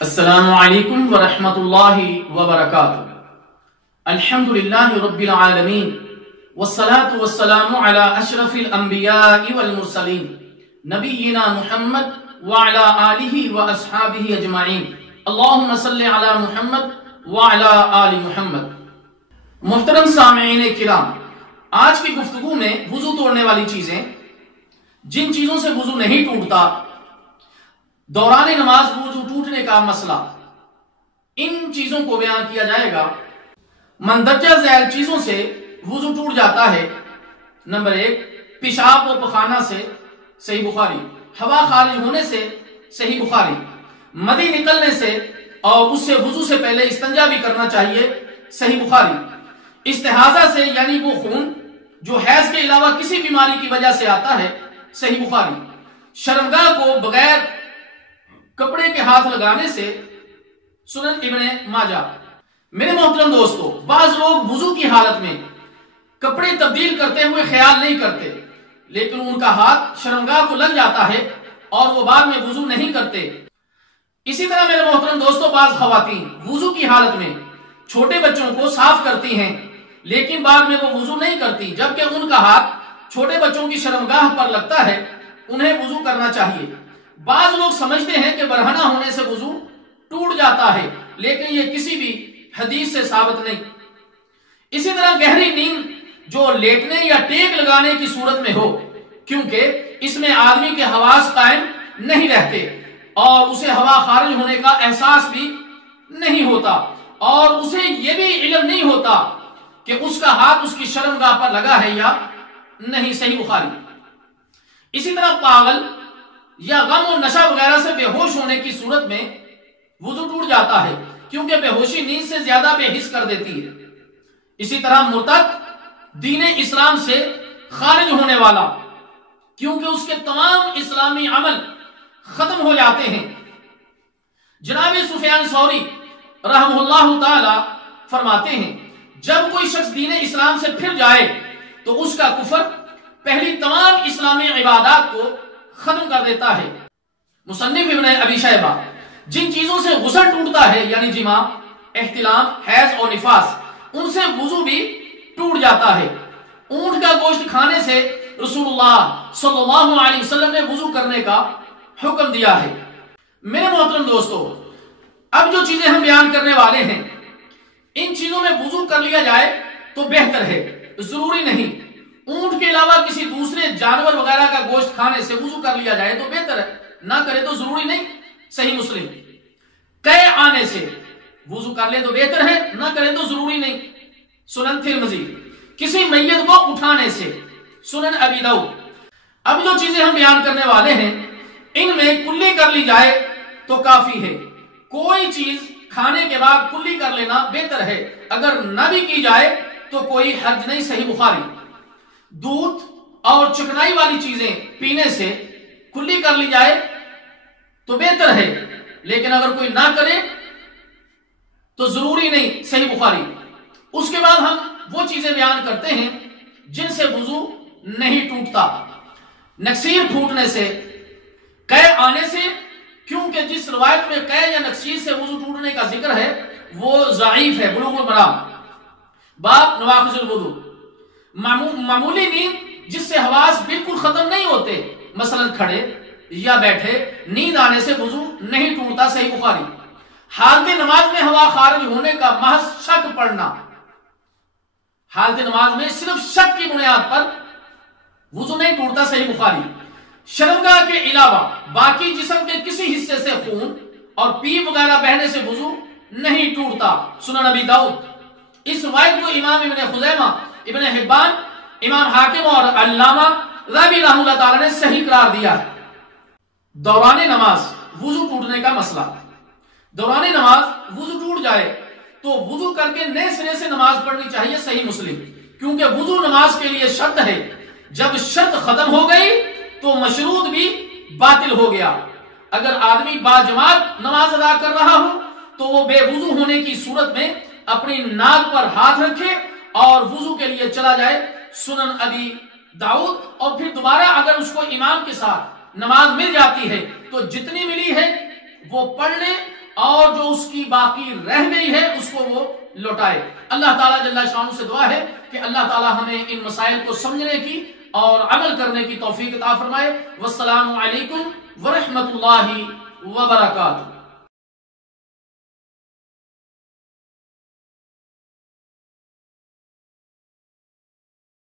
السلام علیکم ورحمۃ اللہ وبرکاتہ۔ الحمدللہ رب العالمین والصلاة والسلام علی اشرف الانبیاء والمرسلین نبینا محمد وعلی آلہ واصحابہ اجمعین، اللہم صلی علی محمد وعلی آل محمد۔ محترم سامعین کرام، آج کی گفتگو میں وضو توڑنے والی چیزیں، جن چیزوں سے وضو نہیں ٹوٹتا، دوران نماز وضو ٹوٹنے کا مسئلہ، ان چیزوں کو بیان کیا جائے گا۔ مندرجہ ذیل چیزوں سے وضو ٹوٹ جاتا ہے۔ نمبر 1، پیشاب و پخانہ سے، صحیح بخاری، ہوا خارج ہونے سے، صحیح بخاری، مدی نکلنے سے اور اس سے وضو سے پہلے استنجا بھی کرنا چاہیے، صحیح بخاری، استحاضہ سے یعنی وہ خون جو حیض کے علاوہ کسی بیماری کی وجہ سے آتا ہے، صحیح بخاری، شرمگاہ کو بغیر کپڑے کے ہاتھ لگانے سے، سنن ابن ماجہ۔ میرے محترم دوستو، بعض لوگ وضو کی حالت میں کپڑے تبدیل کرتے ہوئے خیال نہیں کرتے، لیکن ان کا ہاتھ شرمگاہ کو لگ جاتا ہے اور وہ بعد میں وضو نہیں کرتے۔ اسی طرح میرے محترم دوستو، بعض خواتین وضو کی حالت میں چھوٹے بچوں کو صاف کرتی ہیں، لیکن بعد میں وہ وضو نہیں کرتی، جبکہ ان کا ہاتھ چھوٹے بچوں کی شرمگاہ پر لگتا ہے، انہیں وضو کرنا چاہیے۔ بعض لوگ سمجھتے ہیں کہ برہنہ ہونے سے وضو ٹوٹ جاتا ہے، لیکن یہ کسی بھی حدیث سے ثابت نہیں۔ اسی طرح گہری نیند جو لیٹنے یا ٹیک لگانے کی صورت میں ہو، کیونکہ اس میں آدمی کے حواس قائم نہیں رہتے اور اسے ہوا خارج ہونے کا احساس بھی نہیں ہوتا، اور اسے یہ بھی علم نہیں ہوتا کہ اس کا ہاتھ اس کی شرمگاہ پر لگا ہے یا نہیں، صحیح بخاری۔ اسی طرح پاگل یا غم و نشہ وغیرہ سے بے ہوش ہونے کی صورت میں وضو ٹوٹ جاتا ہے، کیونکہ بے ہوشی نیند سے زیادہ بے حس کر دیتی ہے۔ اسی طرح مرتد، دین اسلام سے خارج ہونے والا، کیونکہ اس کے تمام اسلامی عمل ختم ہو جاتے ہیں۔ جناب سفیان ثوری رحمہ اللہ تعالی فرماتے ہیں، جب کوئی شخص دین اسلام سے پھر جائے تو اس کا کفر پہلی تمام اسلامی عبادات کو ختم کر دیتا ہے۔ مصنف ابن ابی شیبہ، جن چیزوں سے غسل ٹوٹتا ہے یعنی جماع، احتلام، حیض اور نفاس، ان سے وضو بھی ٹوٹ جاتا ہے۔ اونٹ کا گوشت کھانے سے رسول اللہ صلی اللہ علیہ وسلم نے وضو کرنے کا حکم دیا ہے۔ میرے محترم دوستو، اب جو چیزیں ہم بیان کرنے والے ہیں، ان چیزوں میں وضو کر لیا جائے تو بہتر ہے، ضروری نہیں۔ اونٹ کے علاوہ کسی دوسرے جانور وغیرہ کا گوشت کھانے سے وضو کر لیا جائے تو بہتر ہے، نہ کرے تو ضروری نہیں، صحیح مسلم۔ قے آنے سے وضو کر لے تو بہتر ہے، نہ کرے تو ضروری نہیں، سنن ترمذی۔ کسی میت کو اٹھانے سے، سنن ابی داؤد۔ اب جو چیزیں ہم بیان کرنے والے ہیں، ان میں کلی کر لی جائے تو کافی ہے۔ کوئی چیز کھانے کے بعد کلی کر لینا بہتر ہے، اگر نہ بھی کی جائے تو کوئی حرج نہیں، صحیح بخاری۔ دودھ اور چکنائی والی چیزیں پینے سے کلی کر لی جائے تو بہتر ہے، لیکن اگر کوئی نہ کرے تو ضروری نہیں، صحیح بخاری۔ اس کے بعد ہم وہ چیزیں بیان کرتے ہیں جن سے وضو نہیں ٹوٹتا۔ نکسیر پھوٹنے سے، قے آنے سے، کیونکہ جس روایت میں قے یا نکسیر سے وضو ٹوٹنے کا ذکر ہے وہ ضعیف ہے، بلوغ المرام، باب نواقض الوضو۔ معمولی نیند جس سے حواس بالکل ختم نہیں ہوتے، مثلا کھڑے یا بیٹھے، نیند آنے سے وضو نہیں ٹوٹتا، صحیح بخاری۔ حالت نماز میں ہوا خارج ہونے کا محض شک پڑنا، حالت نماز میں صرف شک کی بنیاد پر وضو نہیں ٹوٹتا، صحیح بخاری۔ شرمگاہ کے علاوہ باقی جسم کے کسی حصے سے خون اور پیپ وغیرہ بہنے سے وضو نہیں ٹوٹتا، سنن ابی داؤد۔ اس روایت کو امام ابن خزیمہ، ابن حبان، امام حاکم اور علامہ ذہبی رحمہ اللہ تعالی نے صحیح قرار دیا ہے۔ دوران نماز وضو ٹوٹنے کا مسئلہ۔ دوران نماز وضو ٹوٹ جائے تو وضو کر کے نئے سرے سے نماز پڑھنی چاہیے، صحیح مسلم، کیونکہ وضو نماز کے لیے شرط ہے، جب شرط ختم ہو گئی تو مشروط بھی باطل ہو گیا۔ اگر آدمی باجماعت نماز ادا کر رہا ہو تو وہ بے وضو ہونے کی صورت میں اپنی ناک پر ہاتھ رکھے اور وضو کے لیے چلا جائے، سنن ابی داؤد، اور پھر دوبارہ اگر اس کو امام کے ساتھ نماز مل جاتی ہے تو جتنی ملی ہے وہ پڑھ لے اور جو اس کی باقی رہ گئی ہے اس کو وہ لوٹائے۔ اللہ تعالیٰ جل شانہ سے دعا ہے کہ اللہ تعالیٰ ہمیں ان مسائل کو سمجھنے کی اور عمل کرنے کی توفیق عطا فرمائے۔ والسلام علیکم ورحمۃ اللہ وبرکاتہ۔